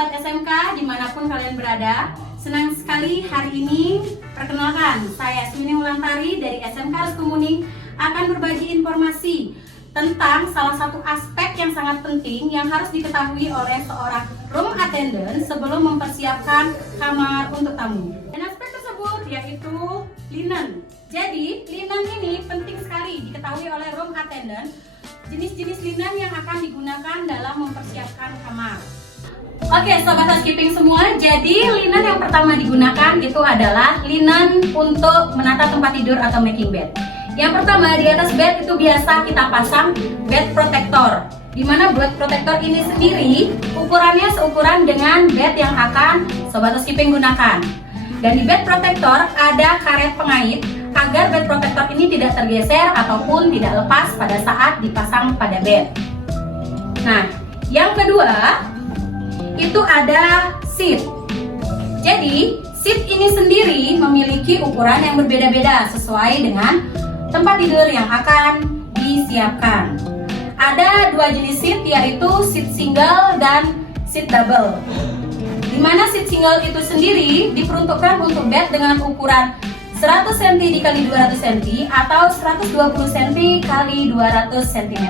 Sobat SMK dimanapun kalian berada. Senang sekali hari ini, perkenalkan, saya Asmini Mulantari dari SMK Reskemuning akan berbagi informasi tentang salah satu aspek yang sangat penting yang harus diketahui oleh seorang room attendant sebelum mempersiapkan kamar untuk tamu. Dan aspek tersebut yaitu linen. Jadi, linen ini penting sekali diketahui oleh room attendant. Jenis-jenis linen yang akan digunakan dalam mempersiapkan kamar. Oke, sobat housekeeping semua, jadi linen yang pertama digunakan itu adalah linen untuk menata tempat tidur atau making bed. Yang pertama, di atas bed itu biasa kita pasang bed protector, dimana bed protector ini sendiri ukurannya seukuran dengan bed yang akan sobat housekeeping gunakan. Dan di bed protector ada karet pengait agar bed protector ini tidak tergeser ataupun tidak lepas pada saat dipasang pada bed. Nah, yang kedua itu ada seat. Jadi, seat ini sendiri memiliki ukuran yang berbeda-beda sesuai dengan tempat tidur yang akan disiapkan. Ada dua jenis seat, yaitu seat single dan seat double. Dimana seat single itu sendiri diperuntukkan untuk bed dengan ukuran 100 cm dikali 200 cm atau 120 cm kali 200 cm.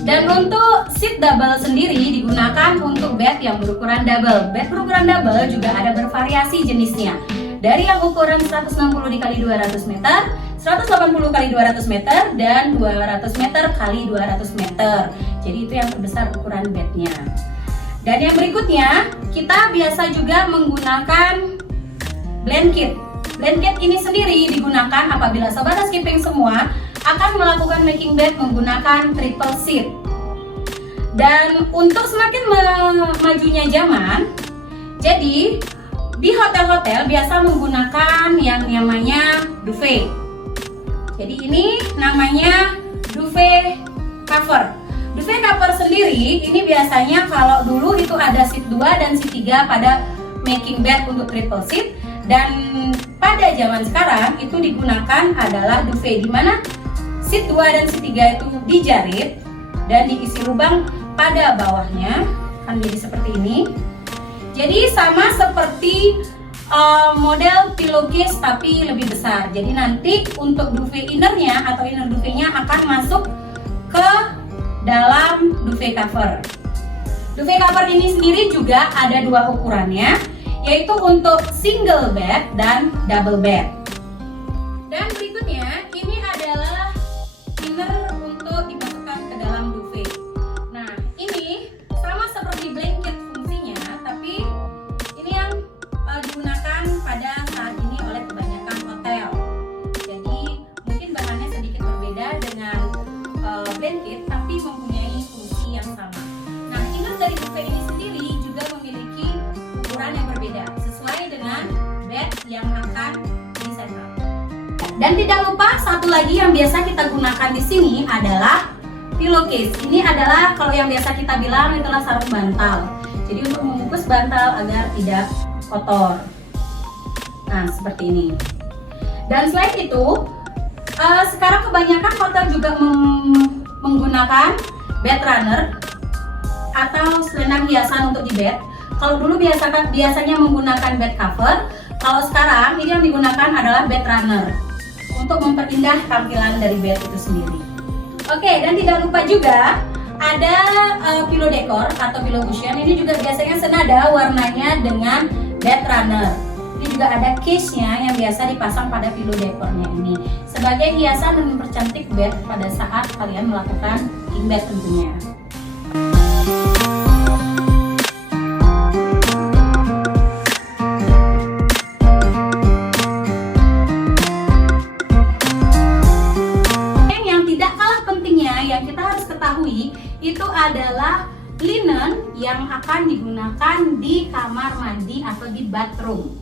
Dan untuk seat double sendiri digunakan untuk bed yang berukuran double. Bed berukuran double juga ada bervariasi jenisnya. Dari yang ukuran 160 dikali 200 meter, 180 kali 200 meter, dan 200 meter kali 200 meter. Jadi itu yang terbesar ukuran bednya. Dan yang berikutnya, kita biasa juga menggunakan blanket. Blanket ini sendiri digunakan apabila sobat housekeeping semua akan melakukan making bed menggunakan triple seat. Dan untuk semakin majunya zaman, jadi di hotel-hotel biasa menggunakan yang namanya duvet. Jadi ini namanya duvet cover. Duvet cover sendiri ini biasanya kalau dulu itu ada seat 2 dan seat 3 pada making bed untuk triple seat. Dan pada zaman sekarang itu digunakan adalah duvet, di mana seat 2 dan seat 3 itu dijarit dan diisi lubang pada bawahnya, kan jadi seperti ini. Jadi sama seperti model pillowcase tapi lebih besar. Jadi nanti untuk duvet innernya atau inner duvetnya akan masuk ke dalam duvet cover. Duvet cover ini sendiri juga ada dua ukurannya, yaitu untuk single bed dan double bed. Dan berikutnya ini adalah inner untuk dimasukkan ke dalam duvet. Nah, ini sama seperti blanket fungsinya, tapi ini yang digunakan pada saat ini oleh kebanyakan hotel. Jadi mungkin bahannya sedikit berbeda dengan blanket, tapi mempunyai fungsi yang sama. Nah, inner dari duvet ini sendiri juga memiliki ukuran yang berbeda sesuai dengan bed yang akan di-set up. Dan tidak lupa satu lagi yang biasa kita gunakan di sini adalah pillowcase. Ini adalah kalau yang biasa kita bilang itulah sarung bantal. Jadi untuk membungkus bantal agar tidak kotor. Nah, seperti ini. Dan selain itu, sekarang kebanyakan hotel juga menggunakan bed runner atau selendang hiasan untuk di bed. Kalau dulu biasanya menggunakan bed cover, kalau sekarang ini yang digunakan adalah bed runner untuk memperindah tampilan dari bed itu sendiri. Oke, dan tidak lupa juga ada pillow decor atau pillow cushion. Ini juga biasanya senada warnanya dengan bed runner. Ini juga ada case-nya yang biasa dipasang pada pillow decornya ini sebagai hiasan dan mempercantik bed pada saat kalian melakukan king bed tentunya. Itu adalah linen yang akan digunakan di kamar mandi atau di bathroom.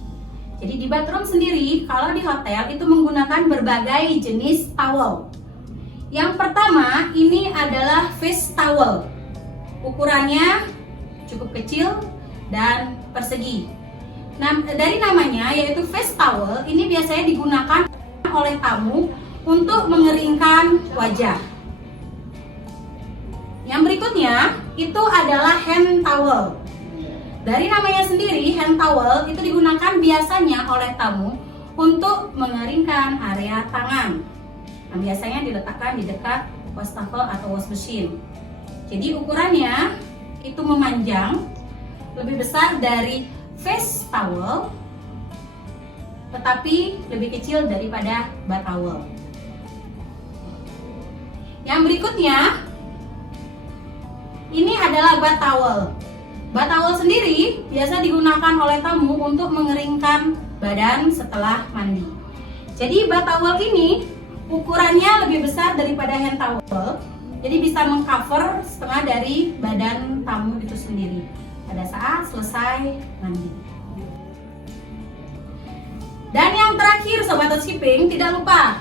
Jadi di bathroom sendiri, kalau di hotel itu menggunakan berbagai jenis towel. Yang pertama ini adalah face towel. Ukurannya cukup kecil dan persegi. Nah, dari namanya yaitu face towel, ini biasanya digunakan oleh tamu untuk mengeringkan wajah. Yang berikutnya itu adalah hand towel. Dari namanya sendiri, hand towel itu digunakan biasanya oleh tamu untuk mengeringkan area tangan. Nah, biasanya diletakkan di dekat wastafel atau wash machine. Jadi ukurannya itu memanjang, lebih besar dari face towel, tetapi lebih kecil daripada bath towel. Yang berikutnya, ini adalah bath towel. Bath towel sendiri biasa digunakan oleh tamu untuk mengeringkan badan setelah mandi. Jadi bath towel ini ukurannya lebih besar daripada hand towel, jadi bisa mengcover setengah dari badan tamu itu sendiri pada saat selesai mandi. Dan yang terakhir Sobat Housekeeping, tidak lupa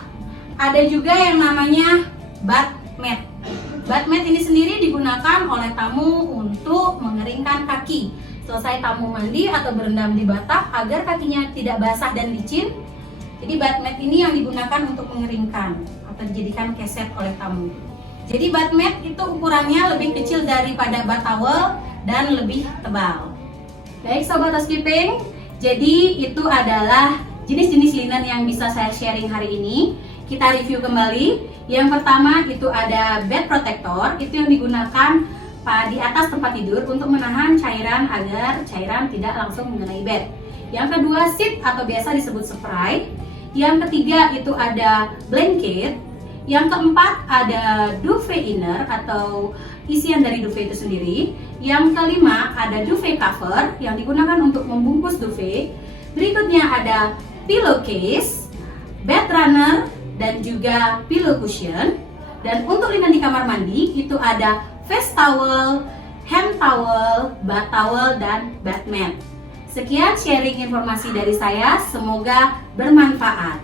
ada juga yang namanya bath mat. Bath mat ini sendiri digunakan oleh tamu untuk mengeringkan kaki selesai tamu mandi atau berendam di bathtub agar kakinya tidak basah dan licin. Jadi bath mat ini yang digunakan untuk mengeringkan atau dijadikan keset oleh tamu. Jadi bath mat itu ukurannya lebih kecil daripada bath towel dan lebih tebal. Baik Sobat Housekeeping, jadi itu adalah jenis-jenis linen yang bisa saya sharing hari ini. Kita review kembali. Yang pertama itu ada bed protector, itu yang digunakan di atas tempat tidur untuk menahan cairan agar cairan tidak langsung mengenai bed. Yang kedua, sheet atau biasa disebut spray. Yang ketiga itu ada blanket. Yang keempat ada duvet inner atau isian dari duvet itu sendiri. Yang kelima ada duvet cover yang digunakan untuk membungkus duvet. Berikutnya ada pillowcase, bed runner, dan juga pillow cushion. Dan untuk linen di kamar mandi itu ada face towel, hand towel, bath towel, dan bath mat. Sekian sharing informasi dari saya, semoga bermanfaat.